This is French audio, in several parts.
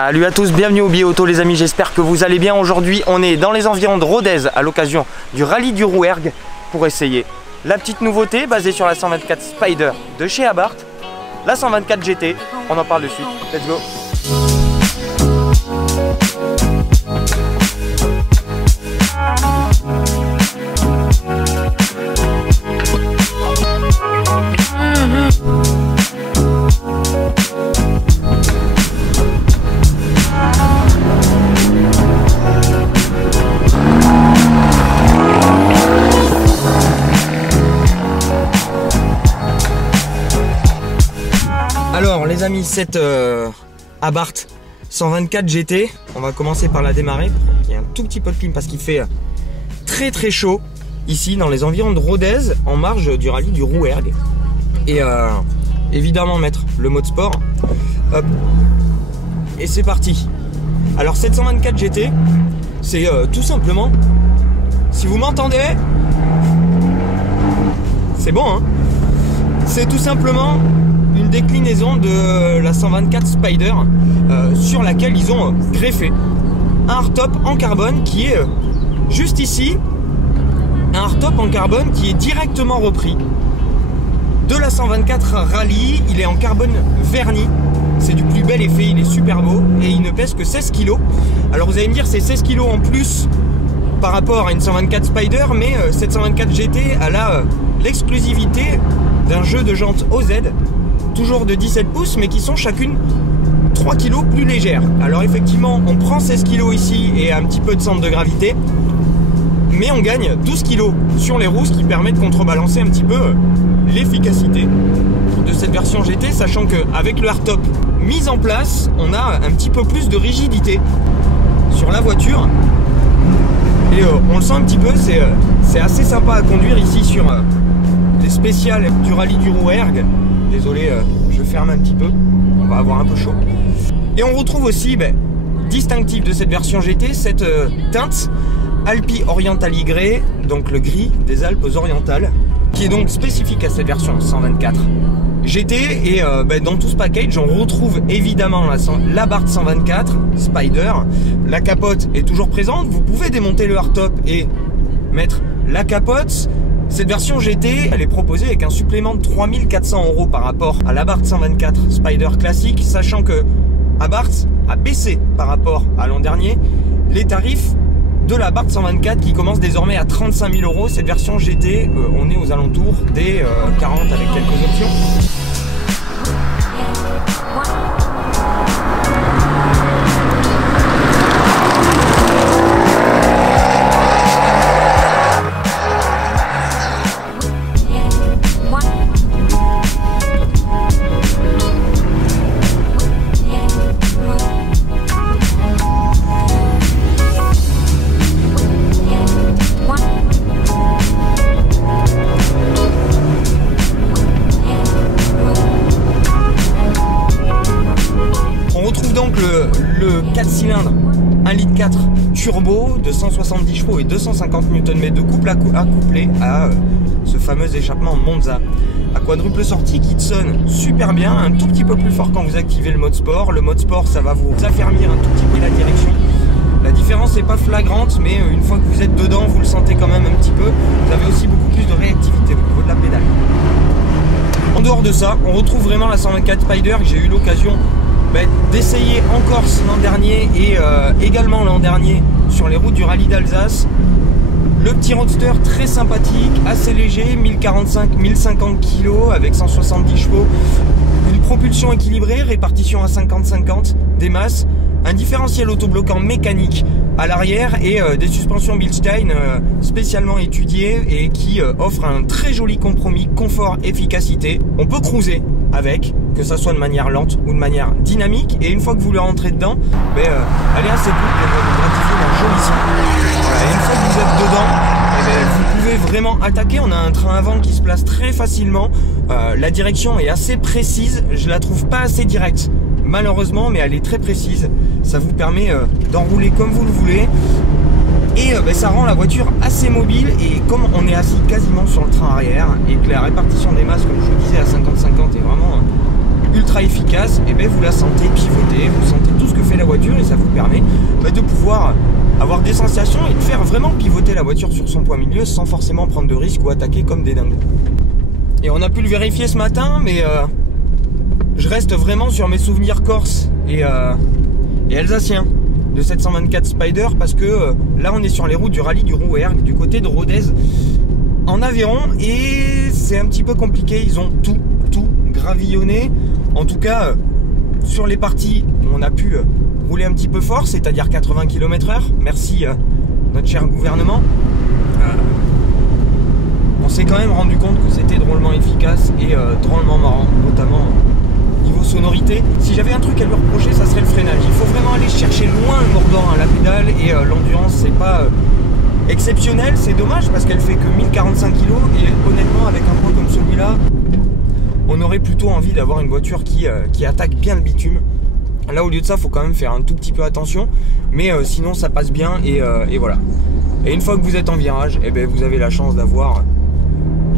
Salut à tous, bienvenue au Billet Auto les amis, j'espère que vous allez bien. Aujourd'hui on est dans les environs de Rodez à l'occasion du rallye du Rouergue pour essayer la petite nouveauté basée sur la 124 Spider de chez Abarth, la 124 GT, on en parle de suite, let's go. Alors les amis, cette Abarth 124 GT, on va commencer par la démarrer. Il y a un tout petit peu de clim parce qu'il fait très chaud ici dans les environs de Rodez en marge du rallye du Rouergue. Et évidemment mettre le mode sport. Hop. Et c'est parti. Alors cette 124 GT, c'est tout simplement, si vous m'entendez, c'est bon hein, c'est tout simplement une déclinaison de la 124 Spider sur laquelle ils ont greffé un hardtop en carbone qui est juste ici, un hardtop en carbone qui est directement repris de la 124 Rallye. Il est en carbone verni, c'est du plus bel effet, il est super beau et il ne pèse que 16 kg. Alors vous allez me dire c'est 16 kg en plus par rapport à une 124 Spider, mais cette 124 GT elle a l'exclusivité d'un jeu de jantes OZ toujours de 17 pouces mais qui sont chacune 3 kg plus légères. Alors effectivement on prend 16 kg ici et un petit peu de centre de gravité, mais on gagne 12 kg sur les roues, ce qui permet de contrebalancer un petit peu l'efficacité de cette version GT, sachant qu'avec le hardtop mis en place on a un petit peu plus de rigidité sur la voiture et on le sent un petit peu, c'est assez sympa à conduire ici sur les spéciales du rallye du Rouergue. Désolé, je ferme un petit peu, on va avoir un peu chaud. Et on retrouve aussi, distinctif de cette version GT, cette teinte Alpi Orientali Grey, donc le gris des Alpes orientales, qui est donc spécifique à cette version 124 GT. Et dans tout ce package, on retrouve évidemment l'Abarth 124 Spider. La capote est toujours présente, vous pouvez démonter le hardtop et mettre la capote. Cette version GT, elle est proposée avec un supplément de 3400 € par rapport à l'Abarth 124 Spider classique, sachant que Abarth a baissé par rapport à l'an dernier les tarifs de l'Abarth 124 qui commence désormais à 35 000 €. Cette version GT, on est aux alentours des 40 avec quelques options. Le 4 cylindres 1,4 litre turbo de 170 chevaux et 250 Nm de couple accouplé à ce fameux échappement Monza à quadruple sortie qui sonne super bien, un tout petit peu plus fort quand vous activez le mode sport. Le mode sport ça va vous affermir un tout petit peu la direction. La différence n'est pas flagrante, mais une fois que vous êtes dedans vous le sentez quand même un petit peu. Vous avez aussi beaucoup plus de réactivité au niveau de la pédale. En dehors de ça, on retrouve vraiment la 124 Spider que j'ai eu l'occasion d'essayer en Corse l'an dernier et également l'an dernier sur les routes du rallye d'Alsace. Le petit roadster très sympathique, assez léger, 1045-1050 kg avec 170 chevaux, une propulsion équilibrée, répartition à 50-50 des masses, un différentiel autobloquant mécanique à l'arrière et des suspensions Bilstein spécialement étudiées et qui offrent un très joli compromis confort-efficacité. On peut cruiser avec, que ça soit de manière lente ou de manière dynamique, et une fois que vous le rentrez dedans, elle est assez cool de gratifier d'un joli son. Voilà, et une fois que vous êtes dedans, vous pouvez vraiment attaquer. On a un train avant qui se place très facilement, la direction est assez précise, je la trouve pas assez directe malheureusement, mais elle est très précise, ça vous permet d'enrouler comme vous le voulez. Et ça rend la voiture assez mobile, et comme on est assis quasiment sur le train arrière et que la répartition des masses, comme je vous disais, à 50-50 est vraiment ultra efficace, et bien vous la sentez pivoter, vous sentez tout ce que fait la voiture et ça vous permet de pouvoir avoir des sensations et de faire vraiment pivoter la voiture sur son point milieu sans forcément prendre de risques ou attaquer comme des dingues. Et on a pu le vérifier ce matin, mais je reste vraiment sur mes souvenirs corses et alsaciens de cette 124 Spider, parce que là on est sur les routes du rallye du Rouergue du côté de Rodez en Aveyron, et c'est un petit peu compliqué. Ils ont tout gravillonné, en tout cas sur les parties où on a pu rouler un petit peu fort, c'est-à-dire 80 km/h, merci notre cher gouvernement. On s'est quand même rendu compte que c'était drôlement efficace et drôlement marrant, notamment niveau sonorité. Si j'avais un truc à lui reprocher, ça serait le freinage. Il faut vraiment aller chercher loin le mordant à la pédale, et l'endurance c'est pas exceptionnel. C'est dommage parce qu'elle fait que 1045 kg, et honnêtement avec un poids comme celui-là, on aurait plutôt envie d'avoir une voiture qui attaque bien le bitume. Là au lieu de ça, il faut quand même faire un tout petit peu attention, mais sinon ça passe bien, et voilà. Et une fois que vous êtes en virage, eh ben, vous avez la chance d'avoir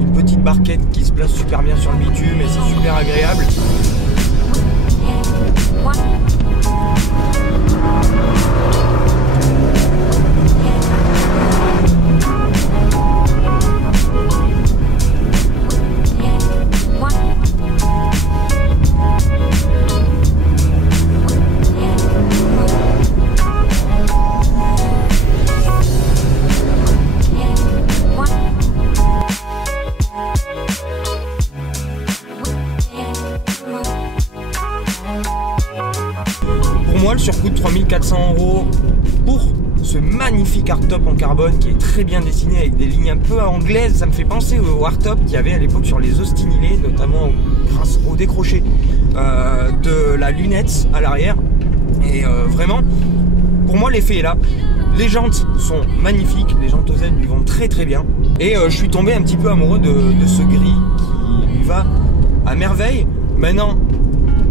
une petite barquette qui se place super bien sur le bitume, et c'est super agréable. Le surcoût de 3400 € pour ce magnifique hardtop en carbone qui est très bien dessiné avec des lignes un peu anglaises. Ça me fait penser au hardtop qu'il y avait à l'époque sur les Austin Healey, notamment grâce au décroché de la lunette à l'arrière. Et vraiment, pour moi l'effet est là. Les jantes sont magnifiques, les jantes OZ lui vont très bien, et je suis tombé un petit peu amoureux de ce gris qui lui va à merveille. Maintenant,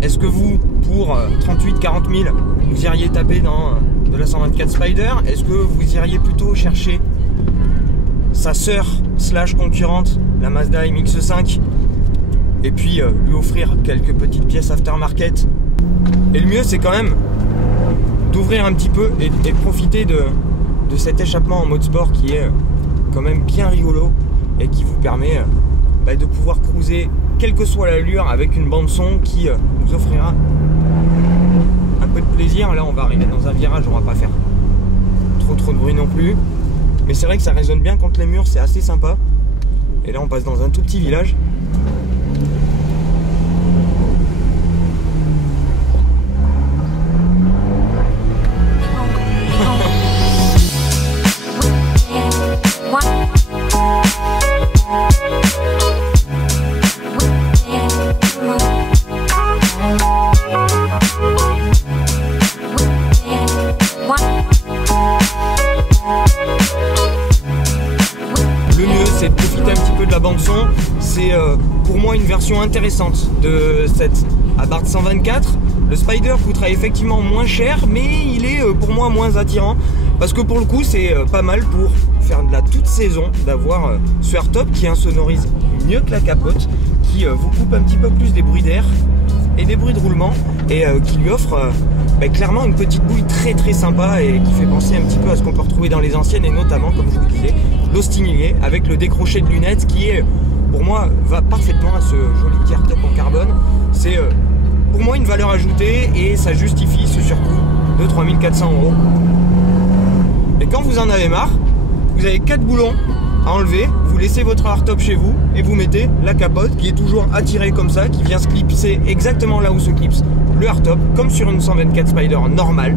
est-ce que vous, pour 38-40 000, vous iriez taper dans de la 124 Spider? Est-ce que vous iriez plutôt chercher sa sœur / concurrente, la Mazda MX-5, et puis lui offrir quelques petites pièces aftermarket? Et le mieux, c'est quand même d'ouvrir un petit peu et de profiter de cet échappement en mode sport qui est quand même bien rigolo et qui vous permet de pouvoir cruiser quelle que soit l'allure avec une bande son qui vous offrira un peu de plaisir. Là on va arriver dans un virage, on va pas faire trop de bruit non plus, mais c'est vrai que ça résonne bien contre les murs, c'est assez sympa. Et là on passe dans un tout petit village. C'est pour moi une version intéressante de cette Abarth 124. Le Spider coûtera effectivement moins cher, mais il est pour moi moins attirant, parce que pour le coup c'est pas mal pour faire de la toute saison d'avoir ce hardtop qui insonorise mieux que la capote, qui vous coupe un petit peu plus des bruits d'air et des bruits de roulement, et qui lui offre clairement une petite bouille très sympa, et qui fait penser un petit peu à ce qu'on peut retrouver dans les anciennes, et notamment, comme je vous disais, l'Austin Healey avec le décroché de lunettes qui est, pour moi, va parfaitement à ce joli petit hardtop en carbone. C'est pour moi une valeur ajoutée, et ça justifie ce surcoût de 3400 €. Et quand vous en avez marre, vous avez 4 boulons à enlever, vous laissez votre hardtop chez vous et vous mettez la capote qui est toujours attirée comme ça, qui vient se clipser exactement là où se clipse le hardtop, comme sur une 124 Spider normale.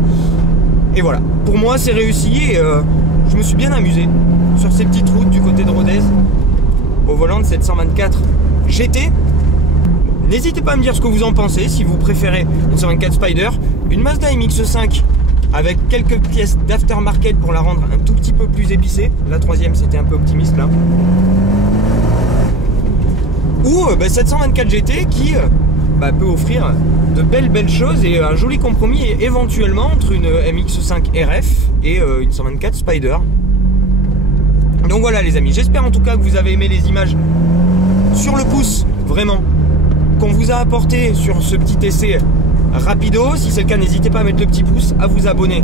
Et voilà, pour moi c'est réussi, et je me suis bien amusé sur ces petites routes du côté de Rodez au volant de cette 124 GT. N'hésitez pas à me dire ce que vous en pensez, si vous préférez une 124 Spider, une Mazda MX-5 avec quelques pièces d'aftermarket pour la rendre un tout petit peu plus épicée. La troisième c'était un peu optimiste là. Ou cette 124 GT qui peut offrir de belles choses, et un joli compromis éventuellement entre une MX-5 RF et une 124 Spider. Donc voilà les amis, j'espère en tout cas que vous avez aimé les images sur le pouce, vraiment, qu'on vous a apporté sur ce petit essai rapido. Si c'est le cas, n'hésitez pas à mettre le petit pouce, à vous abonner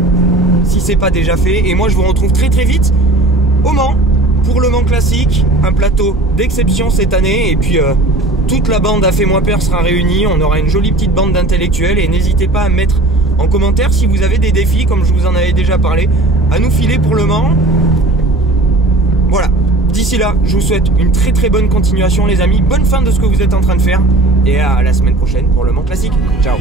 si c'est pas déjà fait. Et moi je vous retrouve très très vite au Mans pour le Mans classique, un plateau d'exception cette année. Et puis toute la bande à Fais-moi peur sera réunie. On aura une jolie petite bande d'intellectuels. Et n'hésitez pas à mettre en commentaire si vous avez des défis, comme je vous en avais déjà parlé, à nous filer pour le Mans. Voilà, d'ici là, je vous souhaite une très très bonne continuation les amis. Bonne fin de ce que vous êtes en train de faire. Et à la semaine prochaine pour le Mans classique. Ciao.